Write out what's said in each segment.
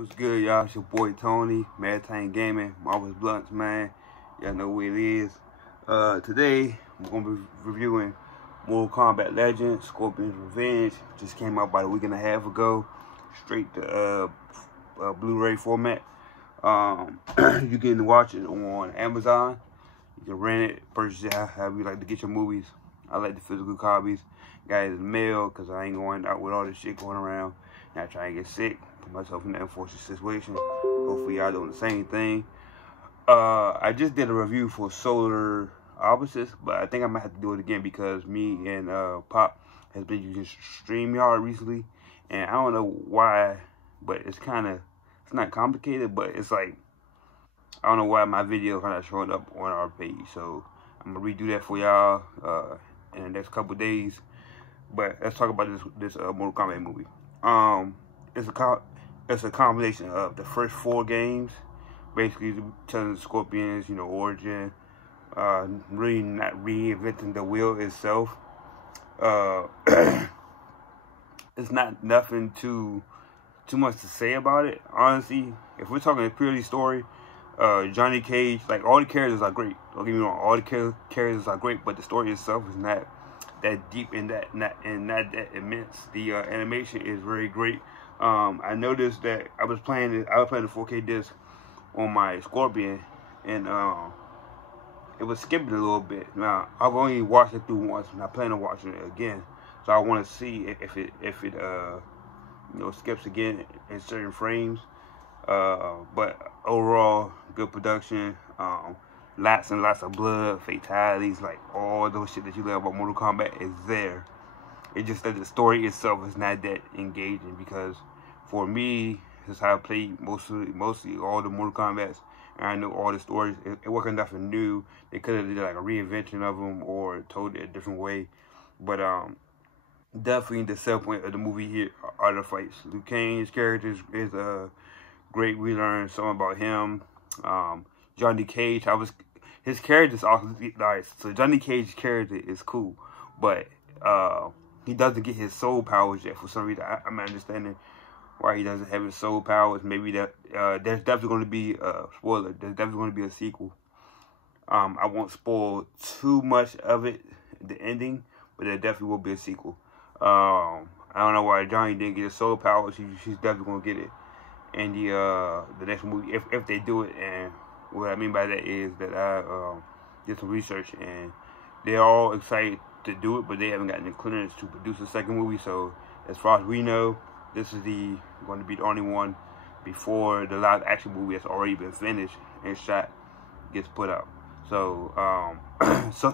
What's good, y'all? It's your boy Tony, Maritime Gaming, Marvel's Bluntz, man. Y'all know what it is. Today, I'm going to be reviewing Mortal Kombat Legends, Scorpion's Revenge. Just came out about a week and a half ago. Straight to Blu-ray format. You can watch it on Amazon. You can rent it, purchase it, however you like to get your movies. I like the physical copies. Got it in the mail, because I ain't going out with all this shit going around. Not trying to get sick. Put myself in an unfortunate situation. Hopefully y'all doing the same thing. I just did a review for Solar Opposites, but I think I might have to do it again because me and Pop has been using StreamYard recently, and I don't know why, but it's not complicated, but it's like, I don't know why my video kind of showing up on our page. So I'm gonna redo that for y'all in the next couple days. But let's talk about this Mortal Kombat movie. It's a combination of the first 4 games, basically telling the Scorpions, origin, really not reinventing the wheel itself. It's not nothing too much to say about it, honestly. If we're talking purely story, Johnny Cage, like, all the characters are great. Don't get me wrong, all the characters are great, but the story itself is not that deep and not that immense. The animation is very great. I noticed that I was playing the 4K disc on my Scorpion, and it was skipping a little bit. Now I've only watched it through once, and I plan on watching it again. So I want to see if it skips again in certain frames. But overall, good production. Lots and lots of blood, fatalities, like all those shit that you love about Mortal Kombat is there. It's just that the story itself is not that engaging, because for me, this is how I played mostly all the Mortal Kombats, and I know all the stories. It wasn't nothing new. They could have did like a reinvention of them or told it a different way. But definitely the sell point of the movie here are the fights. Liu Kang's character is great. We learned something about him. Johnny Cage, his character's awesome. Alright, so Johnny Cage's character is cool, but he doesn't get his soul powers yet for some reason. I'm not understanding why he doesn't have his soul powers. Maybe that there's definitely going to be a spoiler. There's definitely going to be a sequel. I won't spoil too much of it, the ending, but there definitely will be a sequel. I don't know why Johnny didn't get his soul powers. He's definitely going to get it in the next movie if they do it. And what I mean by that is that I did some research, and they're all excited to do it, but they haven't gotten the clearance to produce a second movie. So as far as we know, this is going to be the only one before the live action movie that's already been finished and shot gets put out. So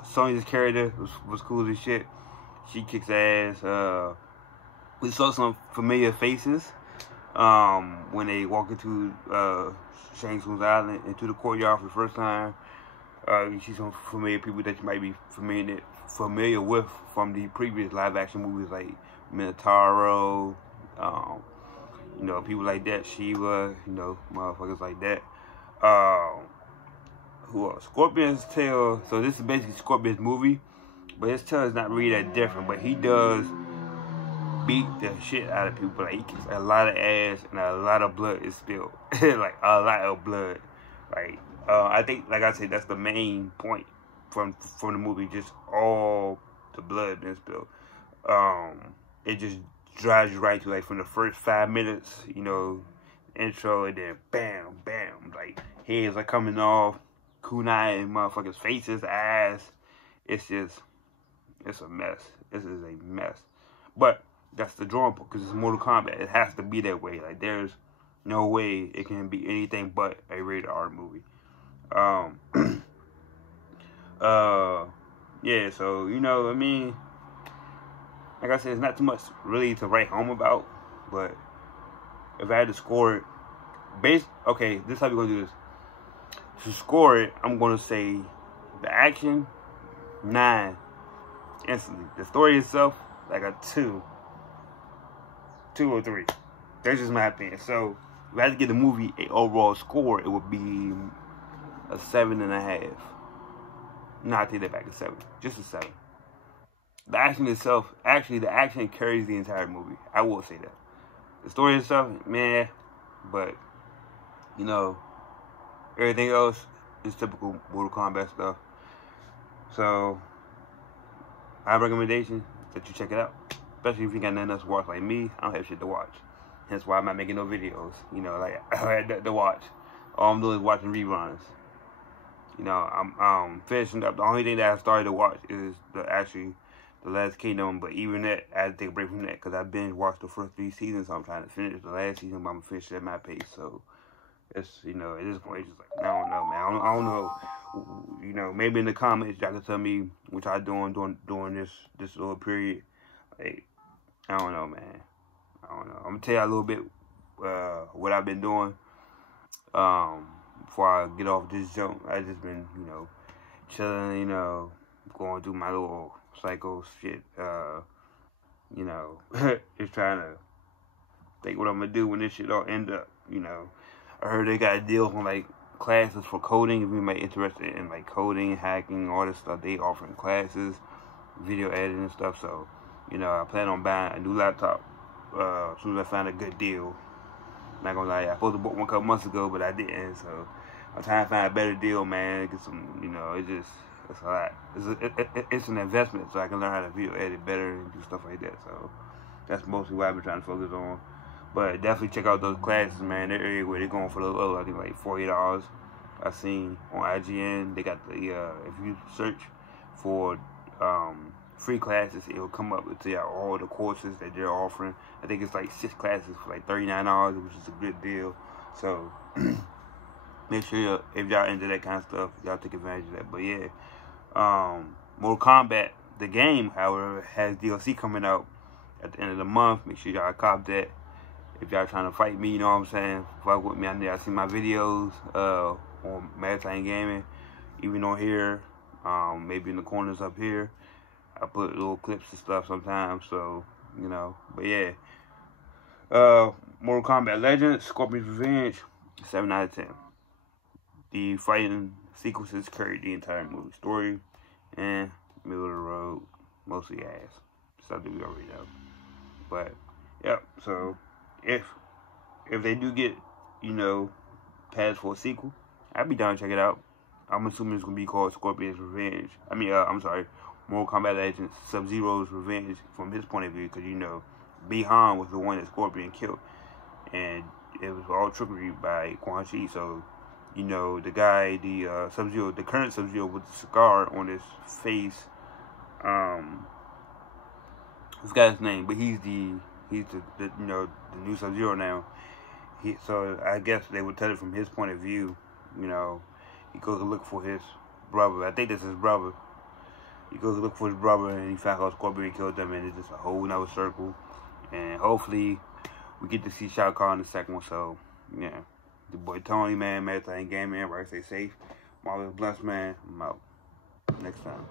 Sonya's character was cool as shit. She kicks ass. We saw some familiar faces when they walk into Shang Tsung's island, into the courtyard for the first time. You see some familiar people that you might be familiar with from the previous live action movies, like Minotauro, people like that, Shiva, motherfuckers like that. Who else? Scorpion's tail. So this is basically Scorpion's movie, but his tail is not really that different, but he does beat the shit out of people. Like, he kicks a lot of ass, and a lot of blood is spilled. Like, a lot of blood. Like, I think, like I said, that's the main point from the movie. Just all the blood being spilled. It just drives you right to, like, from the first 5 minutes, intro, and then bam, bam. Like, heads are coming off, kunai and motherfuckers' faces, eyes. It's a mess. This is a mess. But that's the drawing point, because it's Mortal Kombat. It has to be that way. Like, there's no way it can be anything but a rated R movie. Yeah, so, I mean, like I said, it's not too much really to write home about, but if I had to score it, okay, this is how we're going to do this. To score it, I'm going to say the action, 9, instantly. The story itself, like a 2 or 3. That's just my opinion. So if I had to give the movie an overall score, it would be a 7.5. No, I take that back, a 7. Just a 7. The action itself, the action carries the entire movie. I will say that. The story itself, man, But, you know, everything else is typical Mortal Kombat stuff. So, my recommendation is that you check it out. Especially if you got nothing else to watch like me. I don't have shit to watch. Hence why I'm not making no videos. You know, like, I had nothing to watch. All I'm doing is watching reruns. You know, I'm finishing up. The only thing that I started to watch is the Last Kingdom. But even that, I had to take a break from that because I binge watched the first 3 seasons. So I'm trying to finish the last season, but I'm gonna finish it at my pace. So it's, you know, at this point, it's just like, I don't know, man. I don't know. You know, maybe in the comments y'all can tell me what y'all doing during this little period. Like, I don't know, man. I don't know. I'm gonna tell y'all a little bit what I've been doing. Before I get off this jump, I just been, you know, chilling, you know, going through my little psycho shit, you know, just trying to think what I'm gonna do when this shit all end up, you know. I heard they got a deal on, like, classes for coding. If you might be interested in, like, coding, hacking, all this stuff, they offering classes, video editing and stuff. So, you know, I plan on buying a new laptop as soon as I find a good deal. Not gonna lie, I supposed to book one a couple months ago, but I didn't. So I'm trying to find a better deal, man. Get some, you know, it's a lot. It's an investment, so I can learn how to video edit better and do stuff like that. So that's mostly what I've been trying to focus on. But definitely check out those classes, man. They're everywhere. They're going for the low, I think like $48. I seen on IGN. They got the if you search for free classes, it will come up with all the courses that they're offering. I think it's like 6 classes for like $39, which is a good deal. So make sure if y'all into that kind of stuff, y'all take advantage of that. But yeah, Mortal Kombat, the game, however, has DLC coming out at the end of the month. Make sure y'all cop that. If y'all trying to fight me, you know what I'm saying, fuck with me. I know y'all see my videos on Maritime Gaming, even on here, maybe in the corners up here. I put little clips and stuff sometimes, so, you know, but yeah. Mortal Kombat Legends, Scorpion's Revenge, 7 out of 10. The fighting sequences carried the entire movie. Story, and middle of the road, mostly ass. Something we already know. But, yeah, so, if they do get, you know, passed for a sequel, I'd be down to check it out. I'm assuming it's going to be called Scorpion's Revenge. I'm sorry. Mortal Kombat Legends, Sub-Zero's Revenge from his point of view, because, you know, Bi-Han was the one that Scorpion killed, and it was all trickery by Quan Chi. So, you know, the guy, the Sub-Zero, the current Sub-Zero with the scar on his face, I forgot his name, but he's the you know, the new Sub-Zero now. So I guess they would tell it from his point of view. You know, he goes to look for his brother. I think that's his brother. He goes to look for his brother, and he finds out Scorpion killed them, and it's just a whole nother circle. And hopefully, we get to see Shao Kahn in the second one. So, yeah. The boy Tony, man, Maritime Gaming, everybody stay safe. Marvelous Bluntz, man. I'm out. Next time.